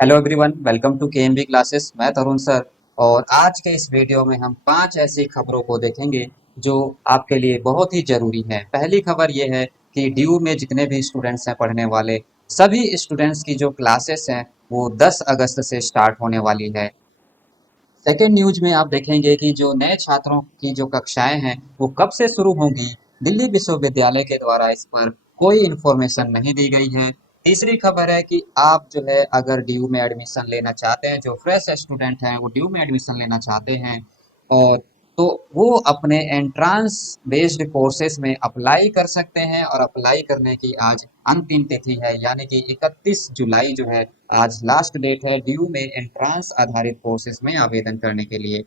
Hello everyone, welcome to KMB classes. मैं Tarun sir. और आज के इस वीडियो में हम पांच ऐसी खबरों को देखेंगे जो आपके लिए बहुत ही जरूरी है। पहली खबर ये है कि ड्यू में जितने भी स्टूडेंट्स हैं पढ़ने वाले, सभी स्टूडेंट्स की जो क्लासेस हैं वो 10 अगस्त से स्टार्ट होने वाली है। सेकेंड न्यूज में आप देखेंगे कि जो नए छात्रों की जो कक्षाएं हैं वो कब से शुरू होंगी। दिल्ली विश्वविद्यालय के द्वारा इस पर कोई इन्फॉर्मेशन नहीं दी गई है। तीसरी खबर है कि आप जो है अगर ड्यू में एडमिशन लेना चाहते हैं, जो फ्रेश स्टूडेंट हैं वो ड्यू में एडमिशन लेना चाहते हैं, और तो वो अपने एंट्रांस बेस्ड कोर्सेज में अप्लाई कर सकते हैं। और अप्लाई करने की आज अंतिम तिथि है, यानी कि 31 जुलाई जो है आज लास्ट डेट है ड्यू में एंट्रांस आधारित कोर्सेज में आवेदन करने के लिए।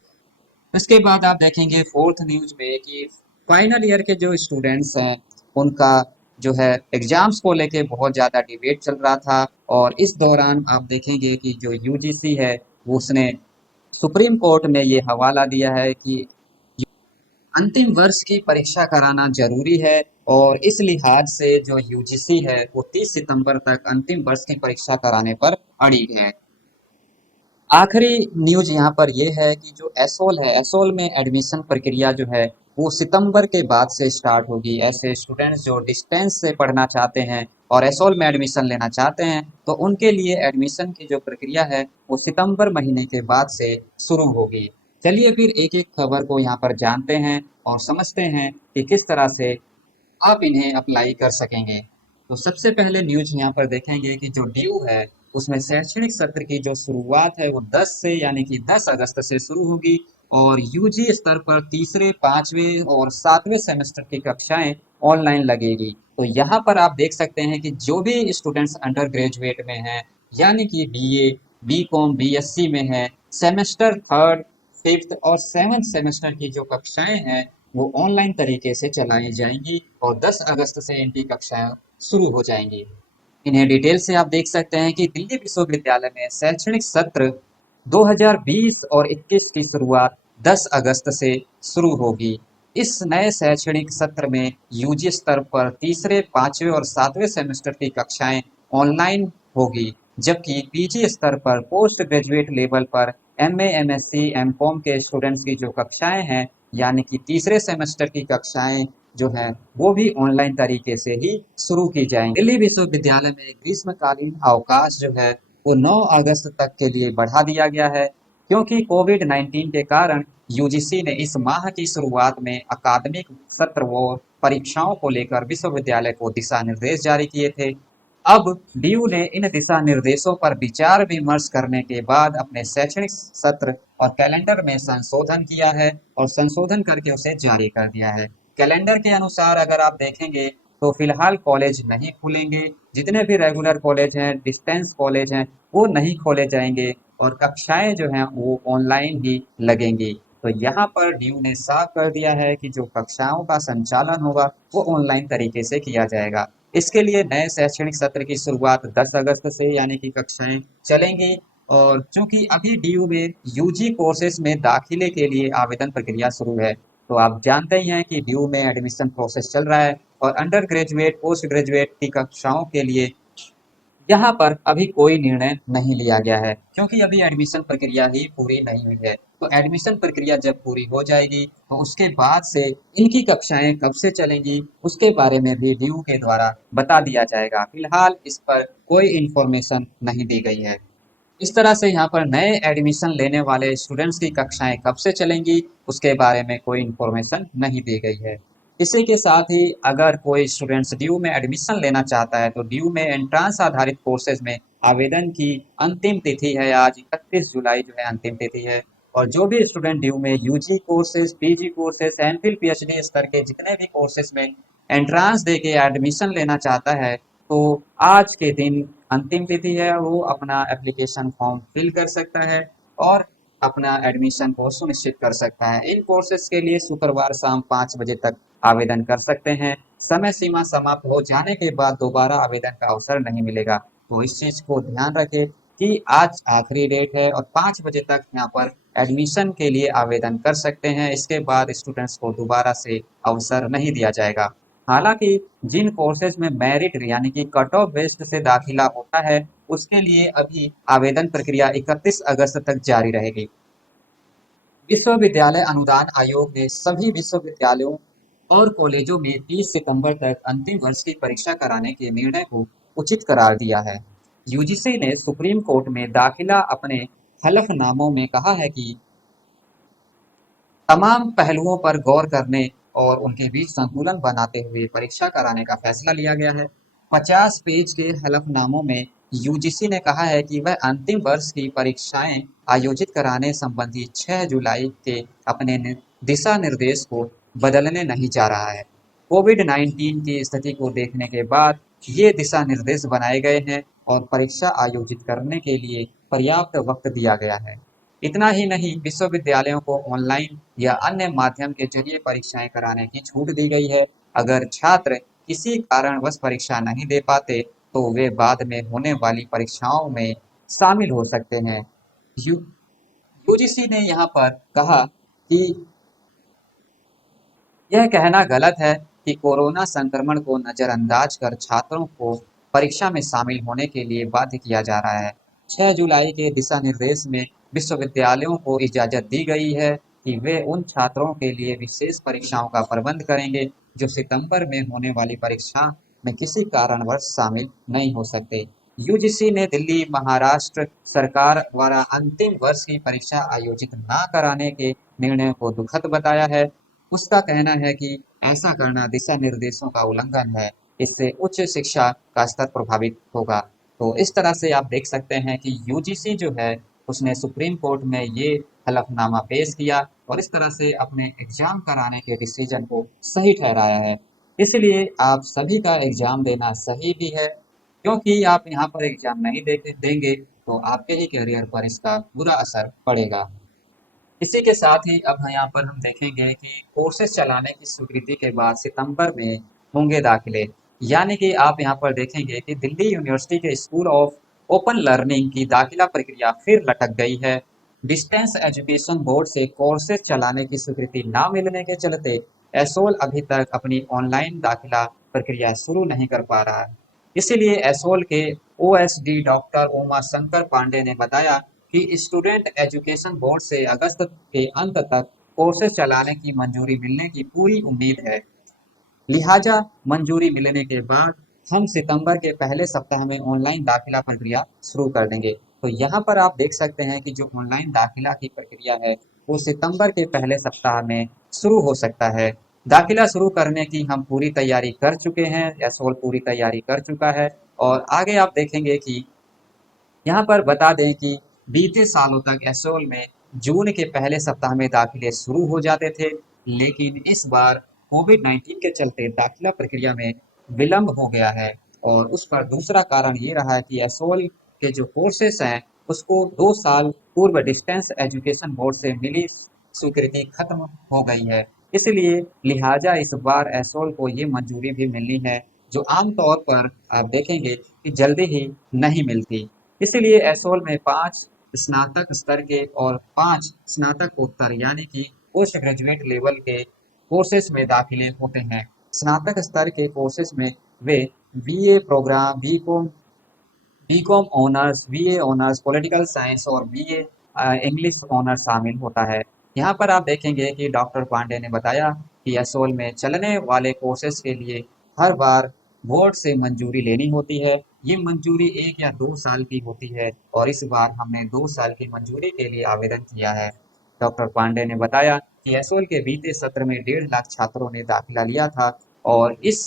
इसके बाद आप देखेंगे फोर्थ न्यूज में कि फाइनल ईयर के जो स्टूडेंट्स हैं उनका जो है एग्जाम्स को लेके बहुत ज़्यादा डिबेट चल रहा था। और इस दौरान आप देखेंगे कि जो यूजीसी है वो उसने सुप्रीम कोर्ट में ये हवाला दिया है कि अंतिम वर्ष की परीक्षा कराना जरूरी है। और इस लिहाज से जो यूजीसी है वो 30 सितंबर तक अंतिम वर्ष की परीक्षा कराने पर अड़ी है। आखिरी न्यूज यहाँ पर यह है कि जो एसोल है, एसोल में एडमिशन प्रक्रिया जो है वो सितंबर के बाद से स्टार्ट होगी। ऐसे स्टूडेंट्स जो डिस्टेंस से पढ़ना चाहते हैं और एसोल में एडमिशन लेना चाहते हैं तो उनके लिए एडमिशन की जो प्रक्रिया है वो सितंबर महीने के बाद से शुरू होगी। चलिए फिर एक एक खबर को यहाँ पर जानते हैं और समझते हैं कि किस तरह से आप इन्हें अप्लाई कर सकेंगे। तो सबसे पहले न्यूज यहाँ पर देखेंगे कि जो ड्यू है उसमें शैक्षणिक सत्र की जो शुरुआत है वो 10 से यानी कि 10 अगस्त से शुरू होगी। और यूजी स्तर पर तीसरे, पांचवें और सातवें सेमेस्टर की कक्षाएं ऑनलाइन लगेगी। तो यहाँ पर आप देख सकते हैं कि जो भी स्टूडेंट्स अंडर ग्रेजुएट में हैं, यानी कि बीए, बीकॉम, बीएससी में है, सेमेस्टर थर्ड, फिफ्थ और सेवन्थ सेमेस्टर की जो कक्षाएं हैं वो ऑनलाइन तरीके से चलाई जाएंगी और 10 अगस्त से इनकी कक्षाएं शुरू हो जाएंगी। इन्हें डिटेल से आप देख सकते हैं कि दिल्ली विश्वविद्यालय में शैक्षणिक सत्र 2020 और 21 की शुरुआत 10 अगस्त से शुरू होगी। इस नए शैक्षणिक सत्र में यूजी स्तर पर तीसरे, पांचवें और सातवें सेमेस्टर की कक्षाएं ऑनलाइन होगी, जबकि पीजी स्तर पर पोस्ट ग्रेजुएट लेवल पर एमए, एमएससी, एमकॉम के स्टूडेंट्स की जो कक्षाएं हैं, यानी कि तीसरे सेमेस्टर की कक्षाएं जो है वो भी ऑनलाइन तरीके से ही शुरू की जाएंगी। दिल्ली विश्वविद्यालय में ग्रीष्मकालीन अवकाश जो है वो 9 अगस्त तक के लिए बढ़ा दिया गया है, क्योंकि कोविड 19 के कारण यूजीसी ने इस माह की शुरुआत में अकादमिक सत्र व परीक्षाओं को लेकर विश्वविद्यालय को दिशा निर्देश जारी किए थे। अब डीयू ने इन दिशा निर्देशों पर विचार विमर्श करने के बाद अपने शैक्षणिक सत्र और कैलेंडर में संशोधन किया है और संशोधन करके उसे जारी कर दिया है। कैलेंडर के अनुसार अगर आप देखेंगे तो फिलहाल कॉलेज नहीं खुलेंगे। जितने भी रेगुलर कॉलेज हैं, डिस्टेंस कॉलेज हैं, वो नहीं खोले जाएंगे और कक्षाएं जो हैं वो ऑनलाइन ही लगेंगी। तो यहाँ पर डीयू ने साफ कर दिया है कि जो कक्षाओं का संचालन होगा वो ऑनलाइन तरीके से किया जाएगा। इसके लिए नए शैक्षणिक सत्र की शुरुआत 10 अगस्त से यानी कि कक्षाएं चलेंगी। और चूंकि अभी डीयू में यूजी कोर्सेज में दाखिले के लिए आवेदन प्रक्रिया शुरू है, तो आप जानते ही हैं कि डीयू में एडमिशन प्रोसेस चल रहा है और अंडर ग्रेजुएट, पोस्ट ग्रेजुएट की कक्षाओं के लिए यहाँ पर अभी कोई निर्णय नहीं लिया गया है, क्योंकि अभी एडमिशन प्रक्रिया ही पूरी नहीं हुई है। तो एडमिशन प्रक्रिया जब पूरी हो जाएगी तो उसके बाद से इनकी कक्षाएं कब से चलेंगी उसके बारे में भी डीयू के द्वारा बता दिया जाएगा। फिलहाल इस पर कोई इंफॉर्मेशन नहीं दी गई है। इस तरह से यहाँ पर नए एडमिशन लेने वाले स्टूडेंट्स की कक्षाएं कब से चलेंगी उसके बारे में कोई इंफॉर्मेशन नहीं दी गई है। इसी के साथ ही अगर कोई स्टूडेंट्स ड्यू में एडमिशन लेना चाहता है तो ड्यू में एंट्रांस आधारित कोर्सेज में आवेदन की अंतिम तिथि है आज 31 जुलाई जो है अंतिम तिथि है। और जो भी स्टूडेंट ड्यू में UG courses, PG courses, MPhil, PhD स्तर के जितने भी कोर्सेज में एंट्रांस दे के एडमिशन लेना चाहता है तो आज के दिन अंतिम तिथि है, वो अपना एप्लीकेशन फॉर्म फिल कर सकता है और अपना एडमिशन को सुनिश्चित कर सकता है। इन कोर्सेज के लिए शुक्रवार शाम 5 बजे तक आवेदन कर सकते हैं। समय सीमा समाप्त हो जाने के बाद दोबारा आवेदन का अवसर नहीं मिलेगा। तो इस चीज को ध्यान रखें कि आज आखिरी डेट है और 5 बजे तक यहाँ पर एडमिशन के लिए आवेदन कर सकते हैं। इसके बाद स्टूडेंट्स को दोबारा से अवसर नहीं दिया जाएगा। हालांकि जिन कोर्सेज में मेरिट यानी कि कट ऑफ बेस्ड से दाखिला होता है, उसके लिए अभी आवेदन प्रक्रिया 31 अगस्त तक जारी रहेगी। विश्वविद्यालय अनुदान आयोग ने सभी विश्वविद्यालयों और कॉलेजों में 30 सितंबर तक अंतिम वर्ष की परीक्षा कराने के निर्णय को उचित करार दिया है। यूजीसी ने सुप्रीम कोर्ट में दाखिला अपने हलफनामों में कहा है कि तमाम पहलुओं पर गौर करने और उनके बीच संतुलन बनाते हुए परीक्षा कराने का फैसला लिया गया है। 50 पेज के हलफनामों में यूजीसी ने कहा है कि वह अंतिम वर्ष की परीक्षाएं आयोजित कराने संबंधी 6 जुलाई के अपने दिशा निर्देश को बदलने नहीं जा रहा है। कोविड-19 की स्थिति को देखने के बाद ये दिशा निर्देश बनाए गए हैं और परीक्षा आयोजित करने के लिए पर्याप्त वक्त दिया गया है। इतना ही नहीं, विश्वविद्यालयों को ऑनलाइन या अन्य माध्यम के जरिए परीक्षाएं कराने की छूट दी गई है। अगर छात्र किसी कारणवश परीक्षा नहीं दे पाते, तो वे बाद में होने वाली परीक्षाओं में शामिल हो सकते हैं। यू यूजीसी ने यहाँ पर कहा कि यह कहना गलत है कि कोरोना संक्रमण को नजरअंदाज कर छात्रों को परीक्षा में शामिल होने के लिए बाध्य किया जा रहा है। 6 जुलाई के दिशा निर्देश में विश्वविद्यालयों को इजाजत दी गई है कि वे उन छात्रों के लिए विशेष परीक्षाओं का प्रबंध करेंगे जो सितंबर में होने वाली परीक्षा में किसी कारणवश शामिल नहीं हो सकते। यूजीसी ने दिल्ली महाराष्ट्र सरकार द्वारा अंतिम वर्ष की परीक्षा आयोजित न कराने के निर्णय को दुखद बताया है। उसका कहना है कि ऐसा करना दिशा निर्देशों का उल्लंघन है। इससे उच्च शिक्षा का स्तर प्रभावित होगा। तो इस तरह से आप देख सकते हैं कि यूजीसी जो है, उसने सुप्रीम कोर्ट में ये हलफनामा पेश किया और इस तरह से अपने एग्जाम कराने के डिसीजन को सही ठहराया है। इसलिए आप सभी का एग्जाम देना सही भी है, क्योंकि आप यहाँ पर एग्जाम नहीं देंगे तो आपके ही करियर पर इसका बुरा असर पड़ेगा। इसी के साथ ही अब यहाँ पर हम देखेंगे कि कोर्सेज चलाने की स्वीकृति के बाद सितंबर में होंगे दाखिले। यानी कि आप यहाँ पर देखेंगे कि दिल्ली यूनिवर्सिटी के स्कूल ऑफ ओपन लर्निंग की दाखिला प्रक्रिया फिर लटक गई है। डिस्टेंस एजुकेशन बोर्ड से कोर्सेज चलाने की स्वीकृति ना मिलने के चलते एसोल अभी तक अपनी ऑनलाइन दाखिला प्रक्रिया शुरू नहीं कर पा रहा है। इसीलिए एसोल के ओएसडी डॉक्टर उमा शंकर पांडे ने बताया कि स्टूडेंट एजुकेशन बोर्ड से अगस्त के अंत तक कोर्सेज चलाने की मंजूरी मिलने की पूरी उम्मीद है। लिहाजा मंजूरी मिलने के बाद हम सितंबर के पहले सप्ताह में ऑनलाइन दाखिला प्रक्रिया शुरू कर देंगे। तो यहाँ पर आप देख सकते हैं कि जो ऑनलाइन दाखिला की प्रक्रिया है, वो सितंबर के पहले सप्ताह में शुरू हो सकता है। दाखिला शुरू करने की हम पूरी तैयारी कर चुके हैं, एसोल पूरी तैयारी कर चुका है। और आगे आप देखेंगे कि यहाँ पर बता दें कि बीते सालों तक एसोल में जून के पहले सप्ताह में दाखिले शुरू हो जाते थे, लेकिन इस बार कोविड-19 के चलते दाखिला प्रक्रिया में विलंब हो गया है। और उस पर दूसरा कारण ये रहा है कि एसोल के जो कोर्सेस हैं, उसको 2 साल पूर्व डिस्टेंस एजुकेशन बोर्ड से मिली स्वीकृति खत्म हो गई है। इसलिए लिहाजा इस बार एसोल को ये मंजूरी भी मिलनी है, जो आमतौर पर आप देखेंगे कि जल्दी ही नहीं मिलती। इसीलिए एसोल में 5 स्नातक स्तर के और 5 स्नातकोत्तर यानी कि पोस्ट ग्रेजुएट लेवल के कोर्सेज में दाखिले होते हैं। स्नातक स्तर के कोर्सेज में वे BA programme, BCom honours, BA honours, political science और बीए इंग्लिश ऑनर्स शामिल होता है। यहाँ पर आप देखेंगे कि डॉक्टर पांडे ने बताया कि एसोल में चलने वाले कोर्सेज के लिए हर बार बोर्ड से मंजूरी लेनी होती है। ये मंजूरी 1 या 2 साल की होती है और इस बार हमने 2 साल की मंजूरी के लिए आवेदन किया है। डॉक्टर पांडे ने बताया कि एसोल के बीते सत्र में 1.5 लाख छात्रों ने दाखिला लिया था और इस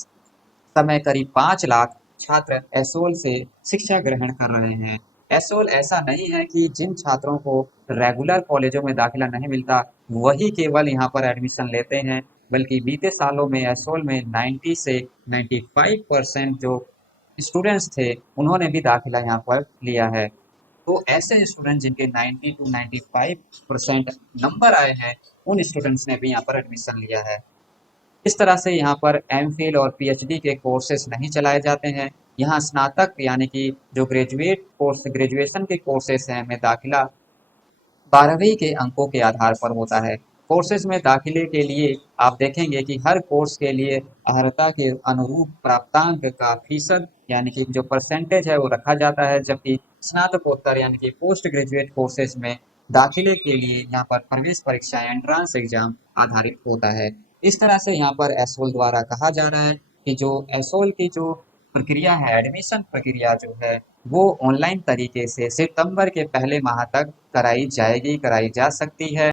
समय करीब 5 लाख छात्र एसोल से शिक्षा ग्रहण कर रहे हैं। एसोल ऐसा नहीं है कि जिन छात्रों को रेगुलर कॉलेजों में दाखिला नहीं मिलता, वही केवल यहाँ पर एडमिशन लेते हैं, बल्कि बीते सालों में एसोल में 90 से 95% जो स्टूडेंट्स थे, उन्होंने भी दाखिला यहाँ पर लिया है। तो ऐसे स्टूडेंट जिनके 90 टू 95% नंबर आए हैं, उन स्टूडेंट्स ने भी यहाँ पर एडमिशन लिया है। इस तरह से यहाँ पर एमफिल और पीएचडी के कोर्सेज नहीं चलाए जाते हैं। यहाँ स्नातक यानी कि जो ग्रेजुएशन के कोर्सेज हैं में दाखिला 12वीं के अंकों के आधार पर होता है। कोर्सेज में दाखिले के लिए आप देखेंगे कि हर कोर्स के लिए अर्हता के अनुरूप प्राप्तांक का फीसद यानी कि जो परसेंटेज है वो रखा जाता है, जबकि स्नातकोत्तर यानी कि पोस्ट ग्रेजुएट कोर्सेज में दाखिले के लिए यहाँ पर प्रवेश परीक्षा एंट्रेंस एग्जाम आधारित होता है। इस तरह से यहाँ पर एसोल द्वारा कहा जा रहा है कि जो एसोल की जो प्रक्रिया है, एडमिशन प्रक्रिया जो है वो ऑनलाइन तरीके से सितंबर के पहले माह तक कराई जाएगी, कराई जा सकती है।